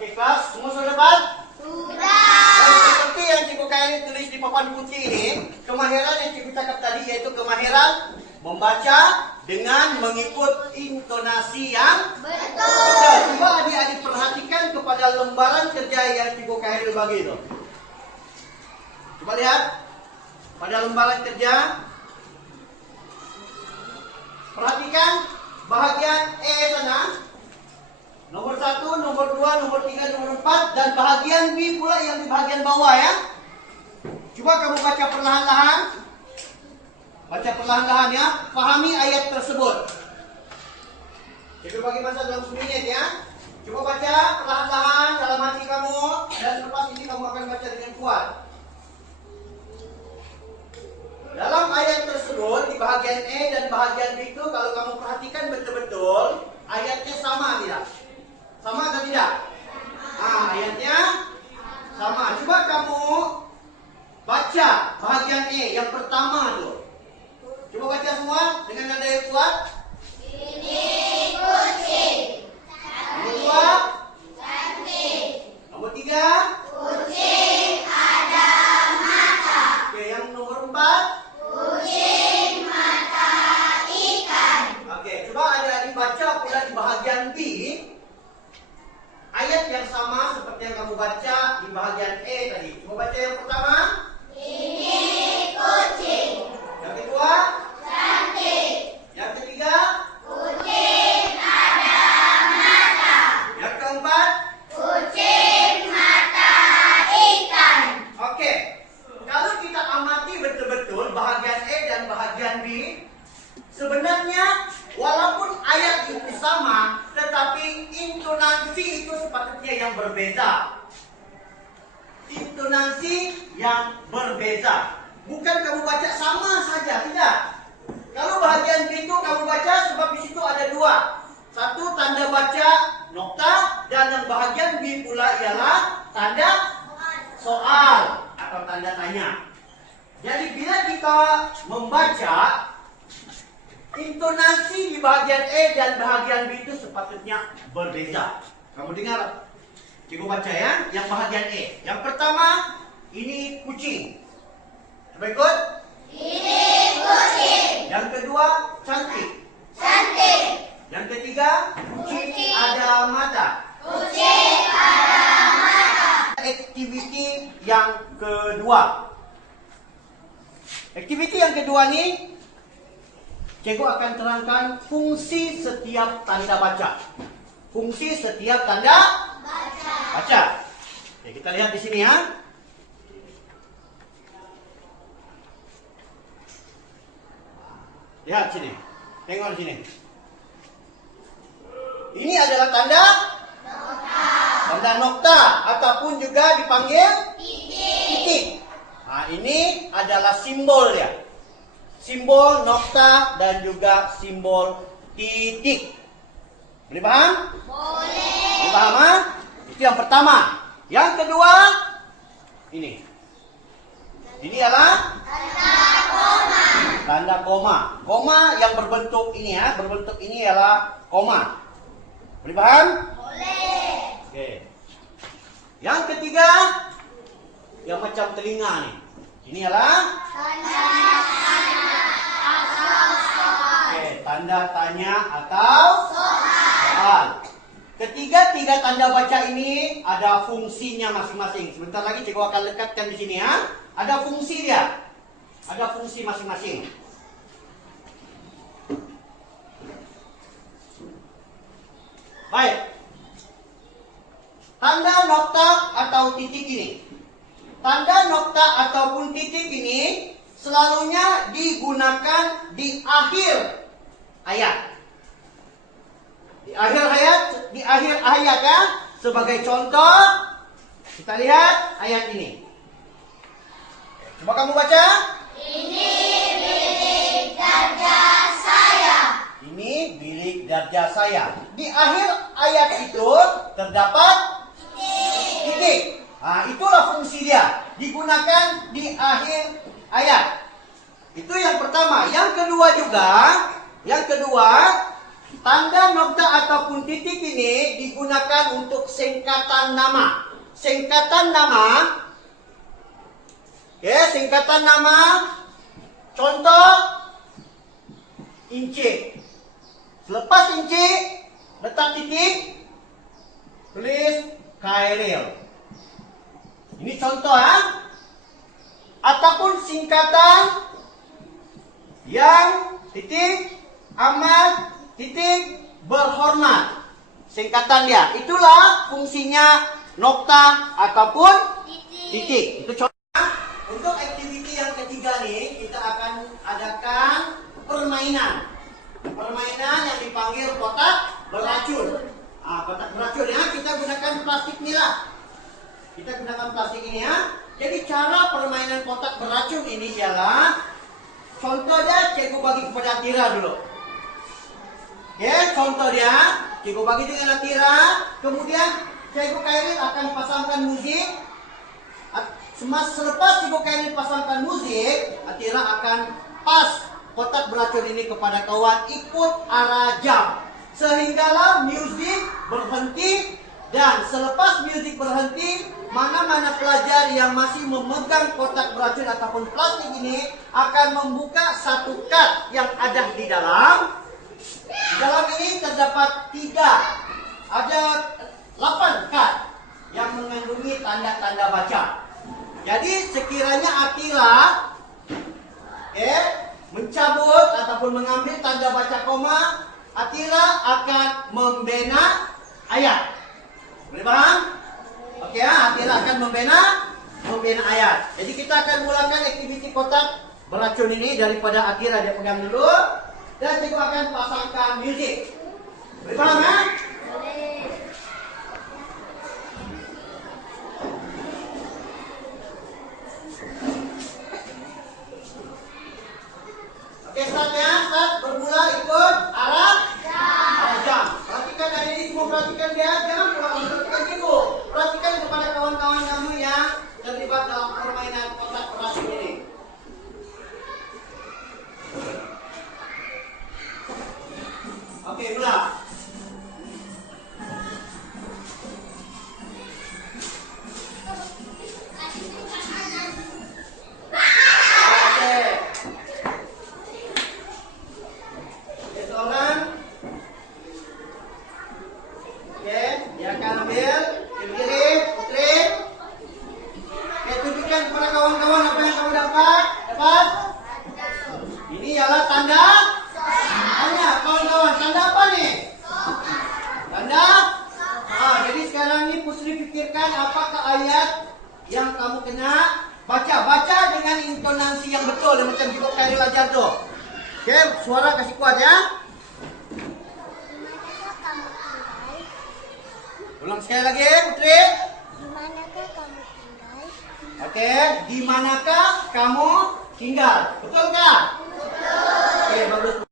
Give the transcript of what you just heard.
Oke kelas, semua sudah dapat? Sudah. Dan seperti yang Cikgu Kaili tulis di papan putih ini, kemahiran yang Cikgu cakap tadi yaitu kemahiran membaca dengan mengikut intonasi yang Betul. Coba adik-adik perhatikan kepada lembaran kerja yang Cikgu Kaili bagi itu. Coba lihat pada lembaran kerja. Perhatikan bahagian E sana. Nomor 1, nomor 2, nomor 3, nomor 4 dan bahagian B pula yang di bahagian bawah ya. Coba kamu baca perlahan-lahan. Baca perlahan-lahan ya. Pahami ayat tersebut. Jadi bagi masa dalam 10 menit ya. Coba baca perlahan-lahan dalam hati kamu dan selepas ini kamu akan baca dengan kuat. Dalam ayat tersebut di bahagian E dan bahagian B itu kalau kamu perhatikan betul-betul ayatnya sama tidak? Sama atau tidak? Ayatnya sama. Coba kamu baca bahagian E yang pertama tuh. Coba baca semua dengan nada yang kuat. Ini kucing. Nomor 2. Cantik. Nomor 3. Kucing ada mata. Oke, yang nomor 4. Kucing mata ikan. Oke, coba adik-adik baca pula di bahagian B. Ayat yang sama seperti yang kamu baca di bahagian E tadi. Coba baca yang pertama. Ini kucing. Yang kedua. Cantik. Yang ketiga. Kucing ada mata. Yang keempat. Kucing mata ikan. Oke. Kalau kita amati betul-betul bahagian E dan bahagian B, sebenarnya walaupun ayat itu sama, tetapi intonasi itu sepatutnya yang berbeda. Intonasi yang berbeda. Bukan kamu baca sama saja, tidak. Kalau bahagian B itu kamu baca sebab di situ ada dua. Satu tanda baca nokta dan yang bahagian B pula ialah tanda soal atau tanda tanya. Jadi bila kita membaca intonasi di bahagian E dan bahagian B itu sepatutnya berbeda. Kamu dengar? Cikgu baca ya, yang bahagian E. Yang pertama, ini kucing. Coba ikut. Ini kucing. Yang kedua, cantik. Cantik. Yang ketiga, kucing ada mata. Kucing ada mata. Aktiviti yang kedua. Aktiviti yang kedua nih, Cikgu akan terangkan fungsi setiap tanda baca. Fungsi setiap tanda baca. Oke, kita lihat di sini ya. Lihat sini. Tengok di sini. Ini adalah tanda tanda nokta ataupun juga dipanggil titik. Nah, ini adalah simbol ya. Simbol nokta dan juga simbol titik. Boleh paham? Boleh. Boleh paham? Ha? Itu yang pertama. Yang kedua, ini. Ini adalah Tanda koma. tanda koma. Koma yang berbentuk ini ya. Berbentuk ini ialah koma. Boleh paham? Boleh. Oke. Yang ketiga, yang macam telinga nih. Ini adalah Tanda tanya atau soal. tanda tanya atau soal. Ketiga-tiga tanda baca ini ada fungsinya masing-masing. Sebentar lagi cikgu akan lekatkan di sini ya. Ada fungsi dia. Ada fungsi masing-masing. Baik. Tanda nokta atau titik ini. Tanda nokta ataupun titik ini selalunya digunakan di akhir ayat. Di akhir ayat ya. Sebagai contoh, kita lihat ayat ini. Coba kamu baca. Ini bilik darjah saya. Ini bilik darjah saya. Di akhir ayat itu terdapat titik. Nah, itulah fungsi dia. Digunakan di akhir ayat. Itu yang pertama. Yang kedua juga. Yang kedua, Tanda nokta ataupun titik ini digunakan untuk singkatan nama. Singkatan nama. Ya, singkatan nama. Contoh inci. Selepas inci, letak titik, tulis Khairil. Ini contoh ya. Ataupun singkatan yang titik amat titik berhormat. Singkatan dia. Itulah fungsinya nokta ataupun titik. Itu contoh. Untuk aktiviti yang ketiga nih, kita akan adakan permainan. Permainan yang dipanggil kotak beracun. Kotak beracun ya, kita gunakan plastik nila. Kita gunakan plastik ini ya. Jadi cara permainan kotak beracun ini ialah, contohnya cikgu bagi kepada Atira dulu. Oke, contoh dia, cikgu bagi dengan Atira, kemudian cikgu Khairil akan pasangkan musik. Selepas cikgu Khairil pasangkan musik, Atira akan pas kotak beracun ini kepada kawan ikut arah jam. Sehinggalah musik berhenti, dan selepas musik berhenti, mana-mana pelajar yang masih memegang kotak beracun ataupun plastik ini akan membuka satu kad yang ada di dalam. Di dalam ini terdapat 8 kad yang mengandungi tanda-tanda baca. Jadi sekiranya Atira mencabut ataupun mengambil tanda baca koma, Atira akan membina ayat. Boleh paham? Oke ya, Atira akan membina ayat. Jadi kita akan mulakan aktiviti kotak beracun ini daripada Atira dia pegang dulu, dan cikgu akan pasangkan musik. Boleh paham ya? Oke, start ya. Start bermula ikut arah jam. Perhatikan dari ini, semua perhatikan dia. Jangan perhatikan cikgu. Perhatikan kepada kawan-kawan kamu yang terlibat dalam permainan kotak beracun ini. Oke, mulai. Baca dengan intonasi yang betul, yang macam cikgu Khairil ajar tuh. Oke, suara kasih kuat ya. Ulang sekali lagi, Putri. Dimanakah kamu tinggal? Oke, di manakah kamu tinggal? Betul nggak? Betul. Oke, bagus.